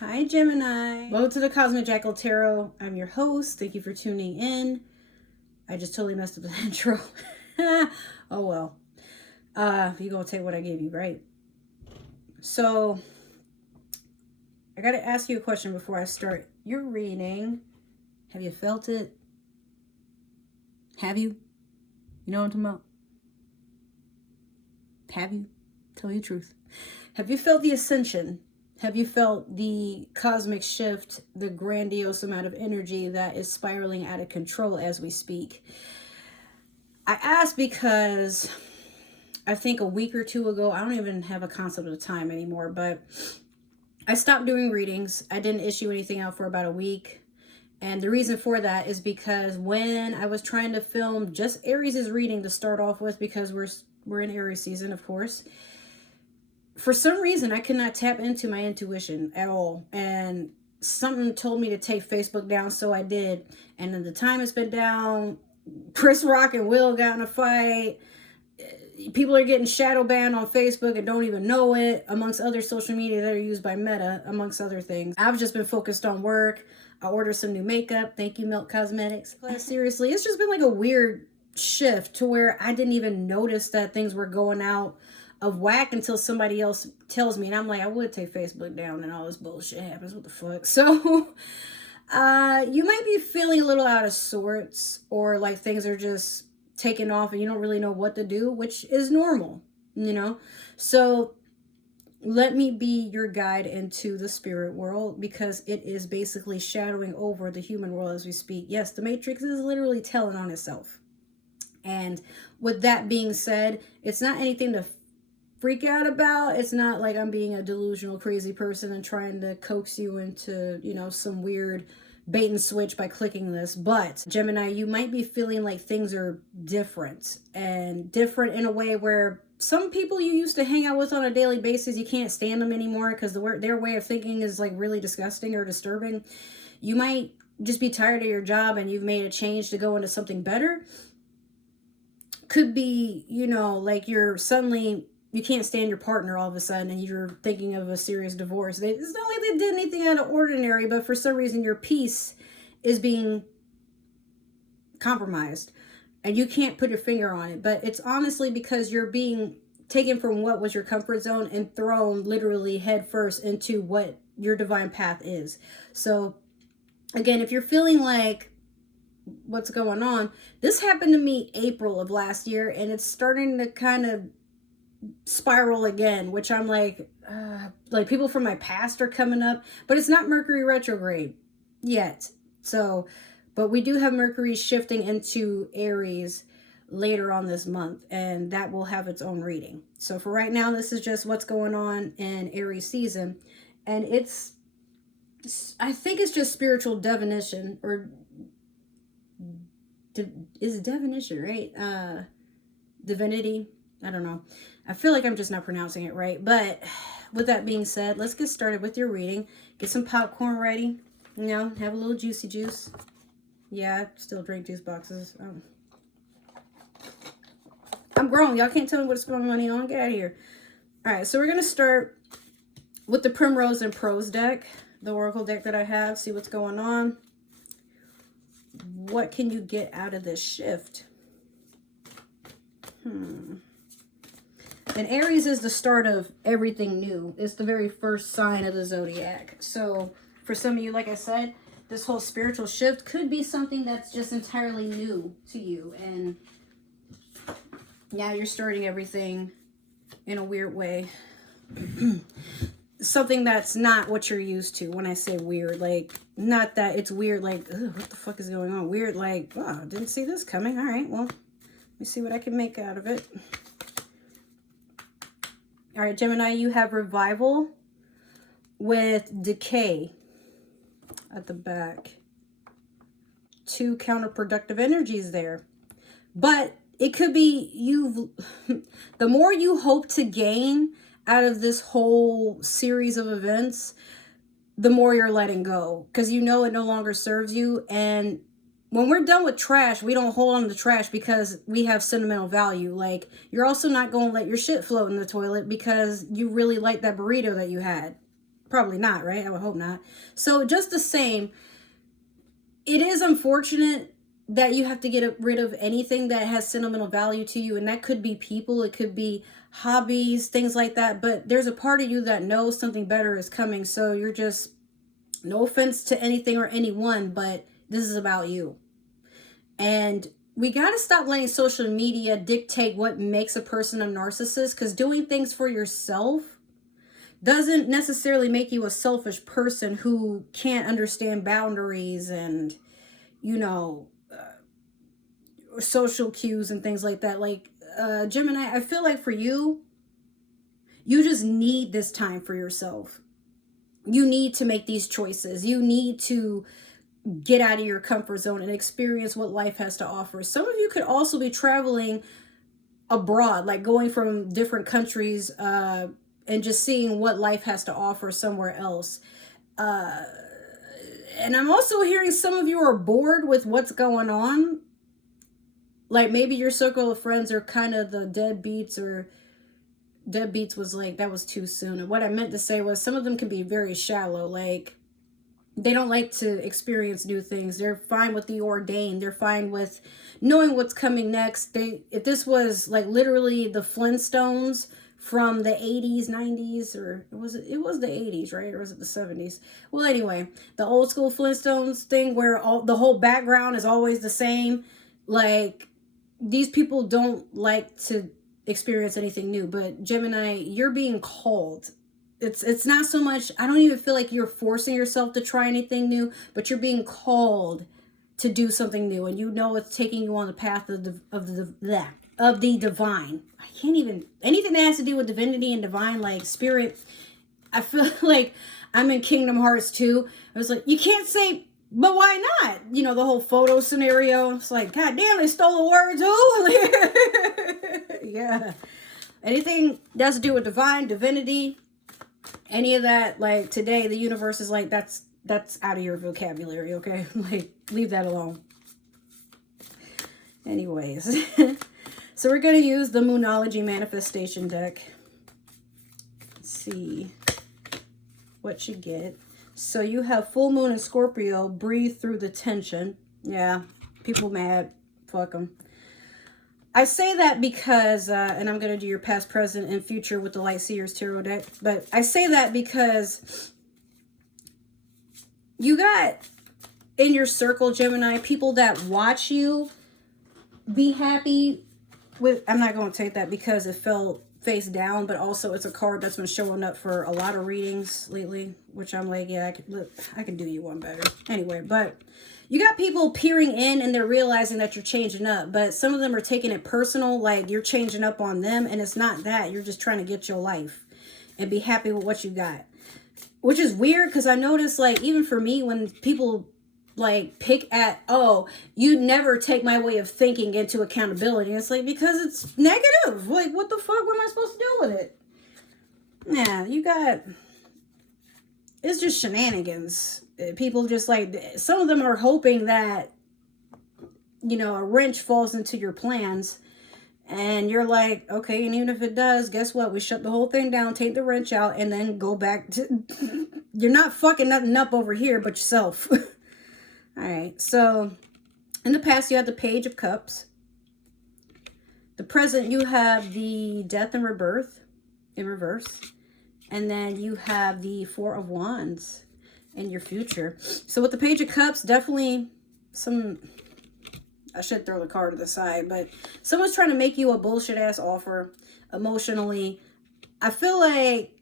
Hi, Gemini. Welcome to the Cosmic Jackal Tarot. I'm your host. Thank you for tuning in. I just totally messed up the intro. Oh, well. You're going to take what I gave you, right? So, I got to ask you a question before I start your reading. Have you felt it? Have you? You know what I'm talking about? Have you? Tell you the truth. Have you felt the ascension? Have you felt the cosmic shift, the grandiose amount of energy that is spiraling out of control as we speak? I ask because I think a week or two ago, I don't even have a concept of time anymore, but I stopped doing readings. I didn't issue anything out for about a week. And the reason for that is because when I was trying to film just Aries' reading to start off with, because we're in Aries season, of course, for some reason, I could not tap into my intuition at all. And something told me to take Facebook down, so I did. And then the time it's been down, Chris Rock and Will got in a fight. People are getting shadow banned on Facebook and don't even know it, amongst other social media that are used by Meta, amongst other things. I've just been focused on work. I ordered some new makeup. Thank you, Milk Cosmetics. Seriously, it's just been like a weird shift to where I didn't even notice that things were going out of whack until somebody else tells me, and I'm like, I would take Facebook down and all this bullshit happens. What the fuck? So you might be feeling a little out of sorts, or like things are just taking off and you don't really know what to do, which is normal, you know. So let me be your guide into the spirit world, because it is basically shadowing over the human world as we speak. Yes, the Matrix is literally telling on itself. And with that being said, it's not anything to freak out about. It's not like I'm being a delusional crazy person and trying to coax you into, you know, some weird bait and switch by clicking this. But Gemini, you might be feeling like things are different, and different in a way where some people you used to hang out with on a daily basis, you can't stand them anymore because their way of thinking is like really disgusting or disturbing. You might just be tired of your job and you've made a change to go into something better. Could be, you know, like you can't stand your partner all of a sudden and you're thinking of a serious divorce. It's not like they did anything out of ordinary, but for some reason your peace is being compromised and you can't put your finger on it. But it's honestly because you're being taken from what was your comfort zone and thrown literally head first into what your divine path is. So again, if you're feeling like what's going on, this happened to me April of last year, and it's starting to kind of spiral again, which I'm like people from my past are coming up, but it's not Mercury retrograde yet. So, but we do have Mercury shifting into Aries later on this month, and that will have its own reading. So for right now, this is just what's going on in Aries season, and I think it's just spiritual divination, or is it divination, right? Divinity. I don't know. I feel like I'm just not pronouncing it right. But with that being said, let's get started with your reading. Get some popcorn ready. You know, have a little juicy juice. Yeah, I still drink juice boxes. I'm grown. Y'all can't tell me what's going on. Get out of here. All right, so we're going to start with the Primrose and Prose deck, the Oracle deck that I have. See what's going on. What can you get out of this shift? And Aries is the start of everything new. It's the very first sign of the zodiac. So for some of you, like I said, this whole spiritual shift could be something that's just entirely new to you. And now you're starting everything in a weird way. Something that's not what you're used to. When I say weird, like, not that it's weird, like, ugh, what the fuck is going on? Weird, like, oh, didn't see this coming. All right, well, let me see what I can make out of it. All right, Gemini, you have revival with decay at the back. 2 counterproductive energies there. But it could be the more you hope to gain out of this whole series of events, the more you're letting go, because you know it no longer serves you. And when we're done with trash, we don't hold on to trash because we have sentimental value. Like, you're also not going to let your shit float in the toilet because you really like that burrito that you had. Probably not, right? I would hope not. So just the same, it is unfortunate that you have to get rid of anything that has sentimental value to you. And that could be people, it could be hobbies, things like that. But there's a part of you that knows something better is coming. So you're just, no offense to anything or anyone, but this is about you. And we got to stop letting social media dictate what makes a person a narcissist, because doing things for yourself doesn't necessarily make you a selfish person who can't understand boundaries and, you know, social cues and things like that. Like, Gemini, I feel like for you, you just need this time for yourself. You need to make these choices. You need to get out of your comfort zone and experience what life has to offer. Some of you could also be traveling abroad, like going from different countries and just seeing what life has to offer somewhere else. And I'm also hearing some of you are bored with what's going on. Like maybe your circle of friends are kind of the deadbeats, or deadbeats was like, that was too soon. And what I meant to say was some of them can be very shallow. Like they don't like to experience new things. They're fine with the ordained. They're fine with knowing what's coming next. If this was like literally the Flintstones from the 80s, 90s, or it was the 80s, right? Or was it the 70s? Well, anyway, the old school Flintstones thing where the whole background is always the same. Like these people don't like to experience anything new. But Gemini, you're being called. It's not so much, I don't even feel like you're forcing yourself to try anything new, but you're being called to do something new, and you know it's taking you on the path of the divine. I can't even, anything that has to do with divinity and divine, like spirit. I feel like I'm in Kingdom Hearts 2. I was like, you can't say, but why not? You know, the whole photo scenario. It's like, God damn, they stole the word too. Yeah. Anything that has to do with divine, divinity, any of that, like today, the universe is like, that's out of your vocabulary, okay? Like, leave that alone. Anyways, so we're going to use the Moonology Manifestation deck. Let's see what you get. So you have full moon in Scorpio, breathe through the tension. Yeah, people mad, fuck them. I say that because, and I'm going to do your past, present, and future with the Light Seers Tarot deck, but I say that because you got in your circle, Gemini, people that watch you be happy with, I'm not going to take that because it fell face down, but also it's a card that's been showing up for a lot of readings lately, which I'm like, yeah, I could do you one better. Anyway, but you got people peering in and they're realizing that you're changing up, but some of them are taking it personal, like you're changing up on them, and it's not that. You're just trying to get your life and be happy with what you got, which is weird because I noticed, like, even for me, when people like pick at, oh, you never take my way of thinking into accountability. It's like, because it's negative. Like, what the fuck? What am I supposed to do with it? Nah, you got, it's just shenanigans. People just like, some of them are hoping that, you know, a wrench falls into your plans. And you're like, okay, and even if it does, guess what? We shut the whole thing down, take the wrench out, and then go back to, you're not fucking nothing up over here but yourself. All right, so in the past, you had the Page of Cups. The present, you have the Death and Rebirth in reverse. And then you have the Four of Wands in your future. So with the Page of Cups, definitely some, I should throw the card to the side, but someone's trying to make you a bullshit ass offer emotionally. I feel like,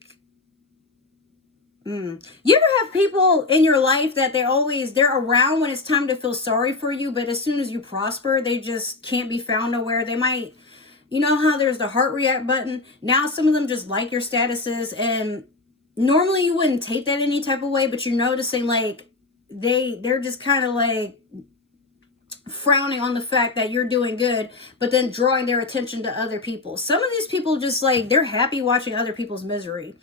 you ever have people in your life that they're around when it's time to feel sorry for you, but as soon as you prosper, they just can't be found nowhere. They might, you know how there's the heart react button? Now some of them just like your statuses, and normally you wouldn't take that any type of way, but you're noticing like they're just kind of like frowning on the fact that you're doing good, but then drawing their attention to other people. Some of these people just like, they're happy watching other people's misery.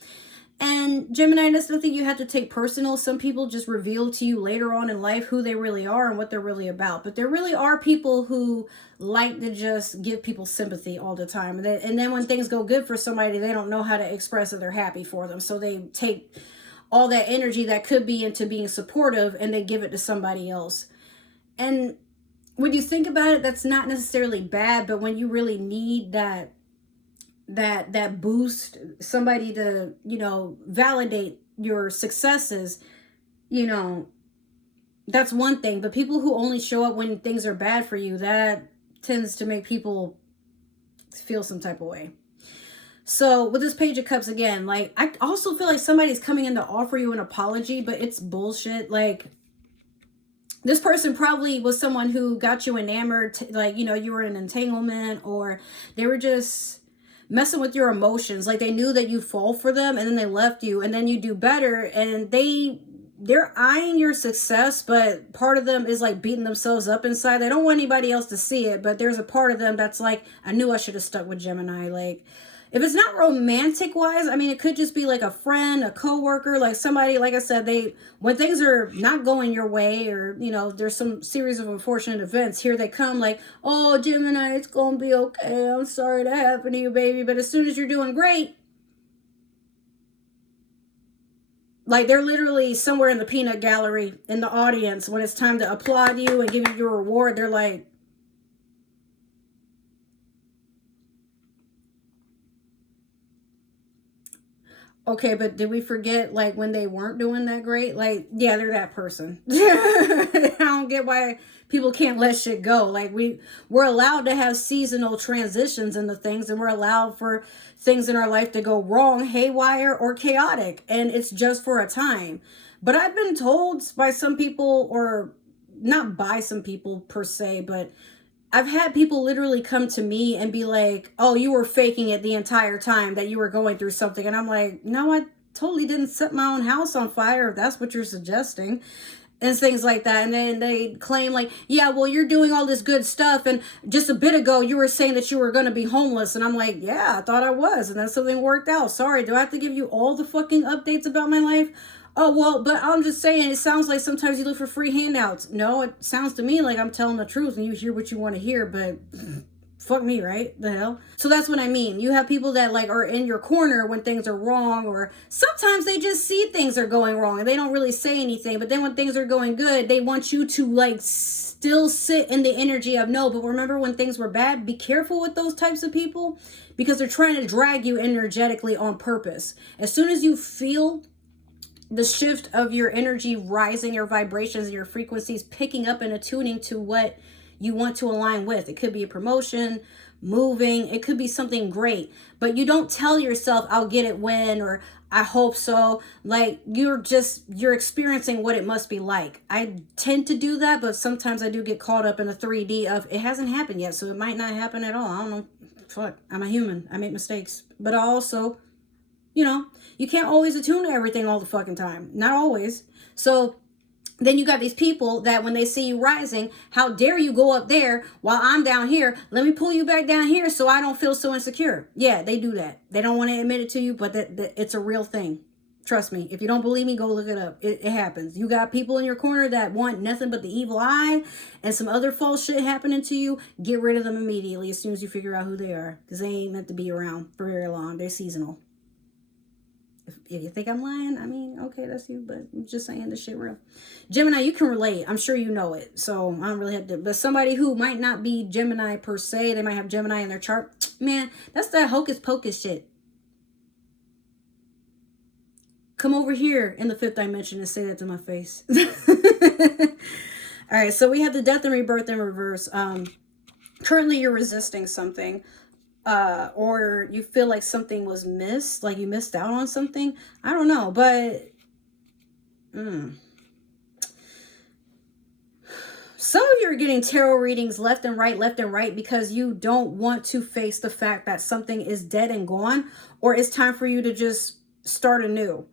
And Gemini, that's nothing you have to take personal. Some people just reveal to you later on in life who they really are and what they're really about. But there really are people who like to just give people sympathy all the time. And then when things go good for somebody, they don't know how to express that they're happy for them. So they take all that energy that could be into being supportive, and they give it to somebody else. And when you think about it, that's not necessarily bad, but when you really need that boost, somebody to, you know, validate your successes, you know, that's one thing. But people who only show up when things are bad for you, that tends to make people feel some type of way. So with this Page of Cups again, like, I also feel like somebody's coming in to offer you an apology, but it's bullshit. Like, this person probably was someone who got you enamored, like, you know, you were in an entanglement, or they were just messing with your emotions. Like, they knew that you fall for them, and then they left you, and then you do better, and they're eyeing your success, but part of them is like beating themselves up inside. They don't want anybody else to see it, but there's a part of them that's like, I knew I should have stuck with Gemini. Like, if it's not romantic wise, I mean, it could just be like a friend, a coworker, like somebody, like I said, when things are not going your way, or, you know, there's some series of unfortunate events, here they come like, oh, Gemini, it's gonna be okay. I'm sorry that happened to you, baby. But as soon as you're doing great, like, they're literally somewhere in the peanut gallery in the audience when it's time to applaud you and give you your reward. They're like, okay, but did we forget, like, when they weren't doing that great? Like, yeah, they're that person. I don't get why people can't let shit go. Like, we're allowed to have seasonal transitions into things, and we're allowed for things in our life to go wrong, haywire, or chaotic, and it's just for a time. But I've been told by some people, or not by some people per se, but I've had people literally come to me and be like, oh, you were faking it the entire time that you were going through something. And I'm like, no, I totally didn't set my own house on fire, if that's what you're suggesting. And things like that. And then they claim like, yeah, well, you're doing all this good stuff, and just a bit ago you were saying that you were going to be homeless. And I'm like, yeah, I thought I was, and then something worked out. Sorry, do I have to give you all the fucking updates about my life? Oh, well, but I'm just saying, it sounds like sometimes you look for free handouts. No, it sounds to me like I'm telling the truth, and you hear what you want to hear, but fuck me, right? The hell? So that's what I mean. You have people that like are in your corner when things are wrong, or sometimes they just see things are going wrong and they don't really say anything. But then when things are going good, they want you to like still sit in the energy of no, but remember when things were bad? Be careful with those types of people, because they're trying to drag you energetically on purpose. As soon as you feel the shift of your energy rising, your vibrations, your frequencies picking up and attuning to what you want to align with. It could be a promotion, moving, it could be something great, but you don't tell yourself, I'll get it when, or I hope so. Like, you're experiencing what it must be like. I tend to do that, but sometimes I do get caught up in a 3D of it hasn't happened yet, so it might not happen at all. I don't know. Fuck, I'm a human. I make mistakes. But I also, you know, you can't always attune to everything all the fucking time. Not always. So then you got these people that when they see you rising, how dare you go up there while I'm down here? Let me pull you back down here so I don't feel so insecure. Yeah, they do that. They don't want to admit it to you, but that it's a real thing. Trust me. If you don't believe me, go look it up. It happens. You got people in your corner that want nothing but the evil eye and some other false shit happening to you. Get rid of them immediately as soon as you figure out who they are, because they ain't meant to be around for very long. They're seasonal. If you think I'm lying, I mean, okay, that's you, but I'm just saying this shit real. Gemini, you can relate. I'm sure you know it, so I don't really have to. But somebody who might not be Gemini per se, they might have Gemini in their chart. Man, that's that hocus pocus shit. Come over here in the fifth dimension and say that to my face. All right, so we have the death and rebirth in reverse. Currently, you're resisting something. Or you feel like something was missed, like you missed out on something. I don't know, but some of you are getting tarot readings left and right, because you don't want to face the fact that something is dead and gone, or it's time for you to just start anew.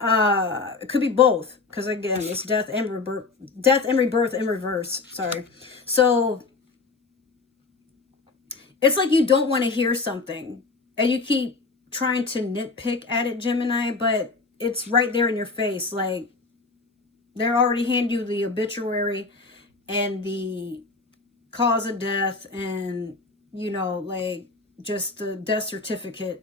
It could be both, because again, it's death and rebirth in reverse. Sorry. So it's like you don't want to hear something and you keep trying to nitpick at it, Gemini, but it's right there in your face. Like, they already hand you the obituary and the cause of death and, you know, like just the death certificate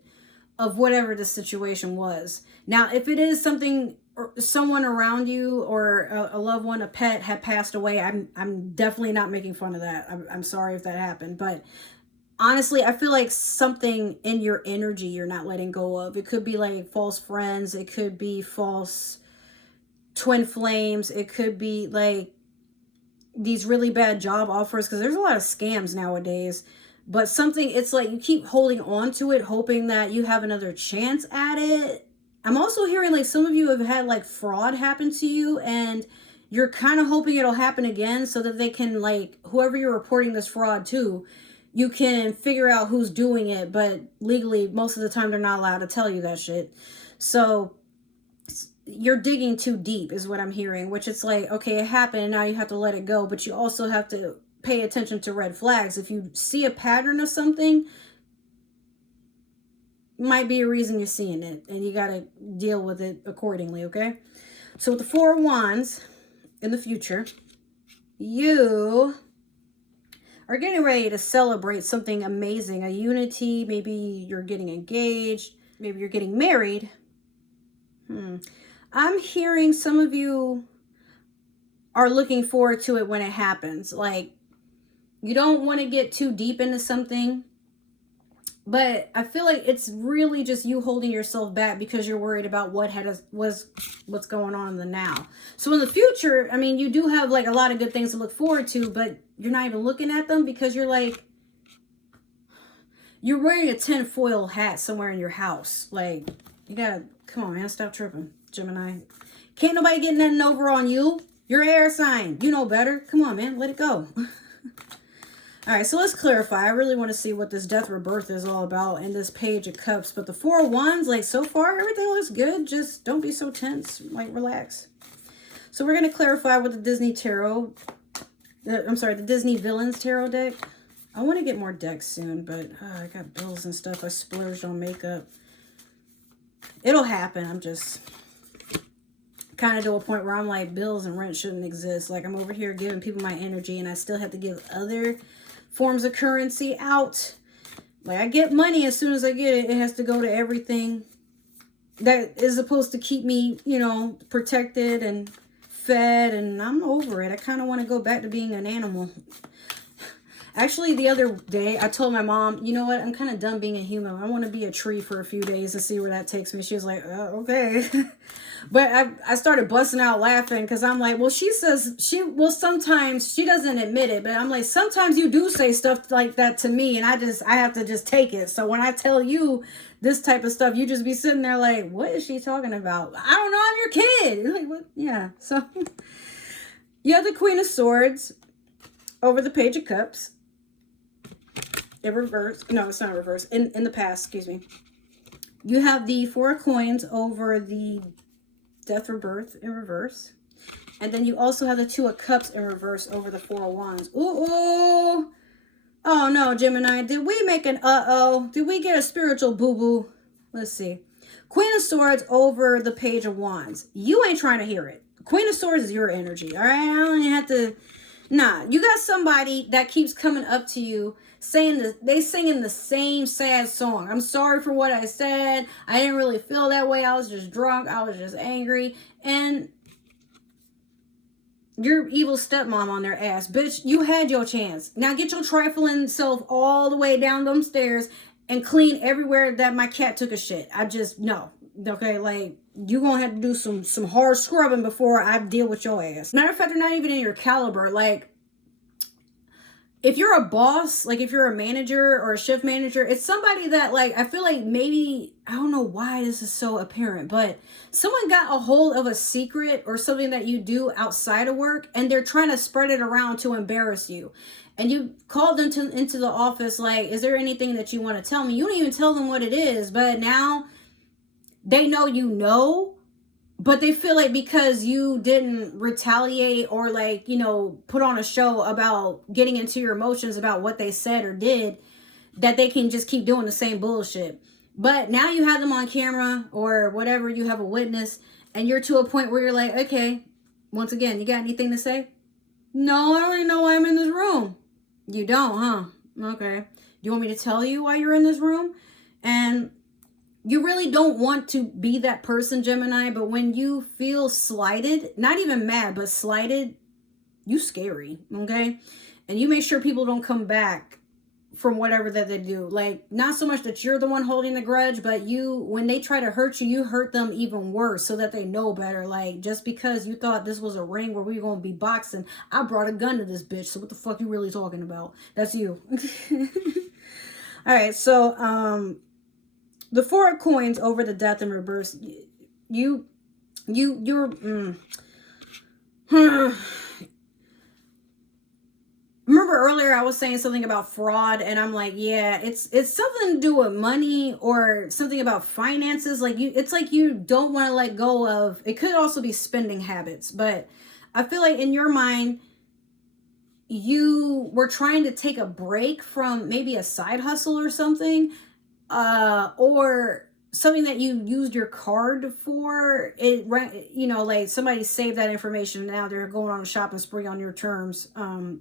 of whatever the situation was. Now, if it is something, or someone around you or a loved one, a pet had passed away, I'm definitely not making fun of that. I'm sorry if that happened, but honestly, I feel like something in your energy you're not letting go of. It could be like false friends. It could be false twin flames. It could be like these really bad job offers, because there's a lot of scams nowadays. But something, it's like you keep holding on to it, hoping that you have another chance at it. I'm also hearing like some of you have had like fraud happen to you, and you're kind of hoping it'll happen again so that they can, like, whoever you're reporting this fraud to, you can figure out who's doing it. But legally, most of the time, they're not allowed to tell you that shit. So you're digging too deep is what I'm hearing, which it's like, okay, it happened and now you have to let it go, but you also have to pay attention to red flags. If you see a pattern of something, might be a reason you're seeing it, and you got to deal with it accordingly, okay? So with the Four of Wands, in the future, you are getting ready to celebrate something amazing, a unity. Maybe you're getting engaged, maybe you're getting married. I'm hearing some of you are looking forward to it when it happens. Like, you don't want to get too deep into something, but I feel like it's really just you holding yourself back because you're worried about what's going on in the now. So in the future, I mean, you do have like a lot of good things to look forward to, but you're not even looking at them because you're like, you're wearing a tinfoil hat somewhere in your house. Like, you gotta, come on, man, stop tripping, Gemini. Can't nobody get nothing over on you. You're an air sign. You know better. Come on, man, let it go. All right, so let's clarify. I really want to see what this death rebirth is all about in this Page of Cups. But the Four of Wands, like, so far, everything looks good. Just don't be so tense. Like, relax. So we're going to clarify with the Disney Tarot. The Disney Villains Tarot deck. I want to get more decks soon, but I got bills and stuff. I splurged on makeup. It'll happen. I'm just kind of to a point where I'm like, bills and rent shouldn't exist. Like, I'm over here giving people my energy, and I still have to give other forms of currency out. Like, I get money as soon as I get it. It has to go to everything that is supposed to keep me, you know, protected and fed, and I'm over it. I kind of want to go back to being an animal. Actually, the other day, I told my mom, you know what? I'm kind of done being a human. I want to be a tree for a few days and see where that takes me. She was like, okay. But I started busting out laughing because I'm like, well, she says, sometimes she doesn't admit it, but I'm like, sometimes you do say stuff like that to me, and I have to just take it. So when I tell you this type of stuff, you just be sitting there like, what is she talking about? I don't know, I'm your kid. Like, what? Yeah. So you have the Queen of Swords over the Page of Cups. In reverse. No, it's not reverse. In the past, excuse me. You have the Four of Coins over the Death Rebirth in reverse. And then you also have the Two of Cups in reverse over the Four of Wands. Ooh. Oh no, Gemini. Did we make an uh-oh? Did we get a spiritual boo-boo? Let's see. Queen of Swords over the Page of Wands. You ain't trying to hear it. Queen of Swords is your energy, all right? I don't even have to... Nah, you got somebody that keeps coming up to you saying this, they singing the same sad song. I'm sorry for what I said. I didn't really feel that way. I was just drunk. I was just angry. And your evil stepmom on their ass. Bitch, you had your chance. Now get your trifling self all the way down them stairs and clean everywhere that my cat took a shit. I just, no. Okay, like, you gonna have to do some hard scrubbing before I deal with your ass. Matter of fact, they're not even in your caliber. Like, if you're a boss, like if you're a manager or a shift manager, it's somebody that, like, I feel like maybe, I don't know why this is so apparent, but someone got a hold of a secret or something that you do outside of work, and they're trying to spread it around to embarrass you. And you called them into the office like, is there anything that you want to tell me? You don't even tell them what it is, but now they know you know, but they feel like because you didn't retaliate or, like, you know, put on a show about getting into your emotions about what they said or did, that they can just keep doing the same bullshit. But now you have them on camera or whatever, you have a witness, and you're to a point where you're like, okay, once again, you got anything to say? No, I don't even know why I'm in this room. You don't, huh? Okay. Do you want me to tell you why you're in this room? And you really don't want to be that person, Gemini, but when you feel slighted, not even mad, but slighted, you scary, okay? And you make sure people don't come back from whatever that they do. Like, not so much that you're the one holding the grudge, but you, when they try to hurt you, you hurt them even worse so that they know better. Like, just because you thought this was a ring where we were going to be boxing, I brought a gun to this bitch, so what the fuck you really talking about? That's you. All right, so the Four of Coins over the Death in reverse. You're remember earlier I was saying something about fraud, and I'm like, yeah, it's something to do with money or something about finances. Like, it's like you don't want to let go of, it could also be spending habits, but I feel like in your mind, you were trying to take a break from maybe a side hustle or something, or something that you used your card for. It, you know, like somebody saved that information, and now they're going on a shopping spree on your terms.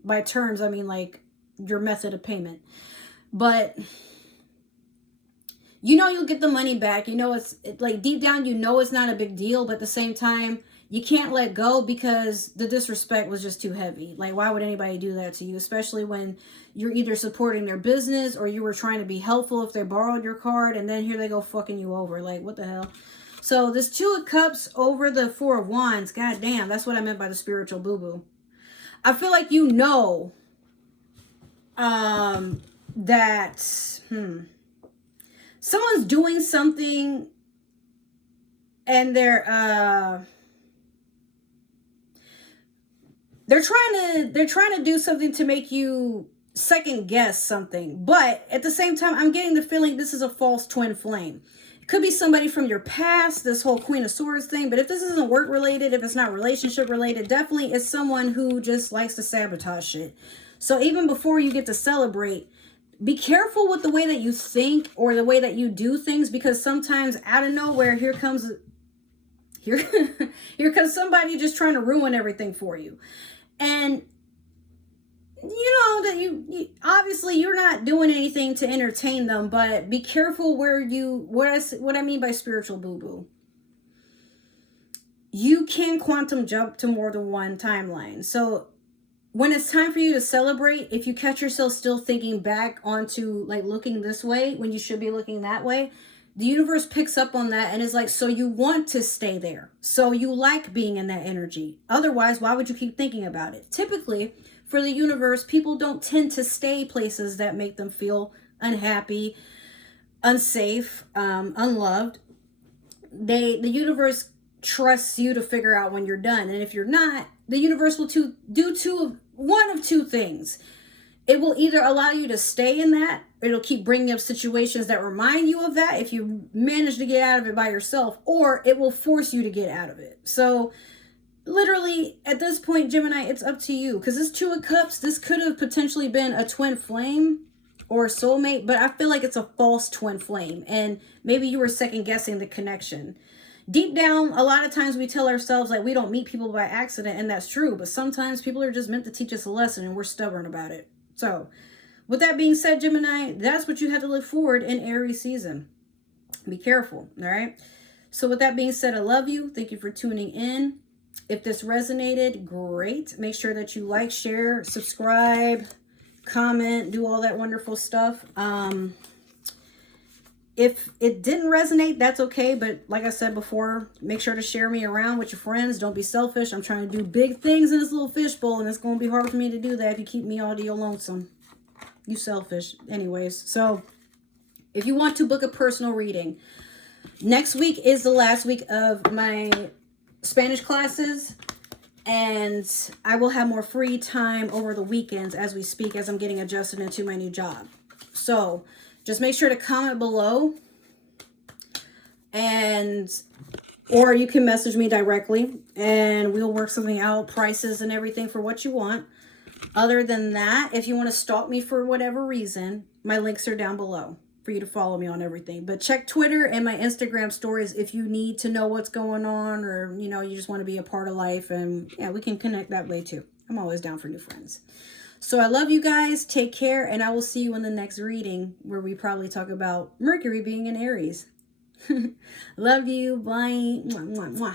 By terms, I mean like your method of payment. But you know you'll get the money back. You know, it's like deep down, you know it's not a big deal, but at the same time, you can't let go because the disrespect was just too heavy. Like, why would anybody do that to you? Especially when you're either supporting their business or you were trying to be helpful if they borrowed your card, and then here they go fucking you over. Like, what the hell? So this Two of Cups over the Four of Wands. God damn, that's what I meant by the spiritual boo-boo. I feel like you know that someone's doing something and they're trying to do something to make you second guess something. But at the same time, I'm getting the feeling this is a false twin flame. It could be somebody from your past, this whole Queen of Swords thing. But if this isn't work related, if it's not relationship related, definitely it's someone who just likes to sabotage shit. So even before you get to celebrate, be careful with the way that you think or the way that you do things, because sometimes out of nowhere, here comes somebody just trying to ruin everything for you. And you know that you obviously you're not doing anything to entertain them, but be careful where you, what I mean by spiritual boo-boo. You can quantum jump to more than one timeline. So when it's time for you to celebrate, if you catch yourself still thinking back onto like looking this way when you should be looking that way, the universe picks up on that and is like, so you want to stay there. So you like being in that energy. Otherwise, why would you keep thinking about it? Typically, for the universe, people don't tend to stay places that make them feel unhappy, unsafe, unloved. The universe trusts you to figure out when you're done. And if you're not, the universe will do one of two things. It will either allow you to stay in that, it'll keep bringing up situations that remind you of that if you manage to get out of it by yourself, or it will force you to get out of it. So literally at this point, Gemini, it's up to you, because this Two of Cups, this could have potentially been a twin flame or a soulmate, but I feel like it's a false twin flame, and maybe you were second guessing the connection. Deep down, a lot of times we tell ourselves like we don't meet people by accident, and that's true, but sometimes people are just meant to teach us a lesson and we're stubborn about it. So with that being said, Gemini, that's what you have to look forward in Aries season. Be careful, all right? So with that being said, I love you. Thank you for tuning in. If this resonated, great. Make sure that you like, share, subscribe, comment, do all that wonderful stuff. If it didn't resonate, that's okay. But like I said before, make sure to share me around with your friends. Don't be selfish. I'm trying to do big things in this little fishbowl, and it's going to be hard for me to do that if you keep me all to your lonesome. You selfish. Anyways, so if you want to book a personal reading, next week is the last week of my Spanish classes, and I will have more free time over the weekends as we speak, as I'm getting adjusted into my new job. So just make sure to comment below, or you can message me directly and we'll work something out, prices and everything for what you want. Other than that, if you want to stalk me for whatever reason, my links are down below for you to follow me on everything. But check Twitter and my Instagram stories if you need to know what's going on, or you know, you just want to be a part of life, and yeah, we can connect that way too. I'm always down for new friends. So I love you guys. Take care, and I will see you in the next reading where we probably talk about Mercury being in Aries. Love you. Bye. Mwah, mwah, mwah.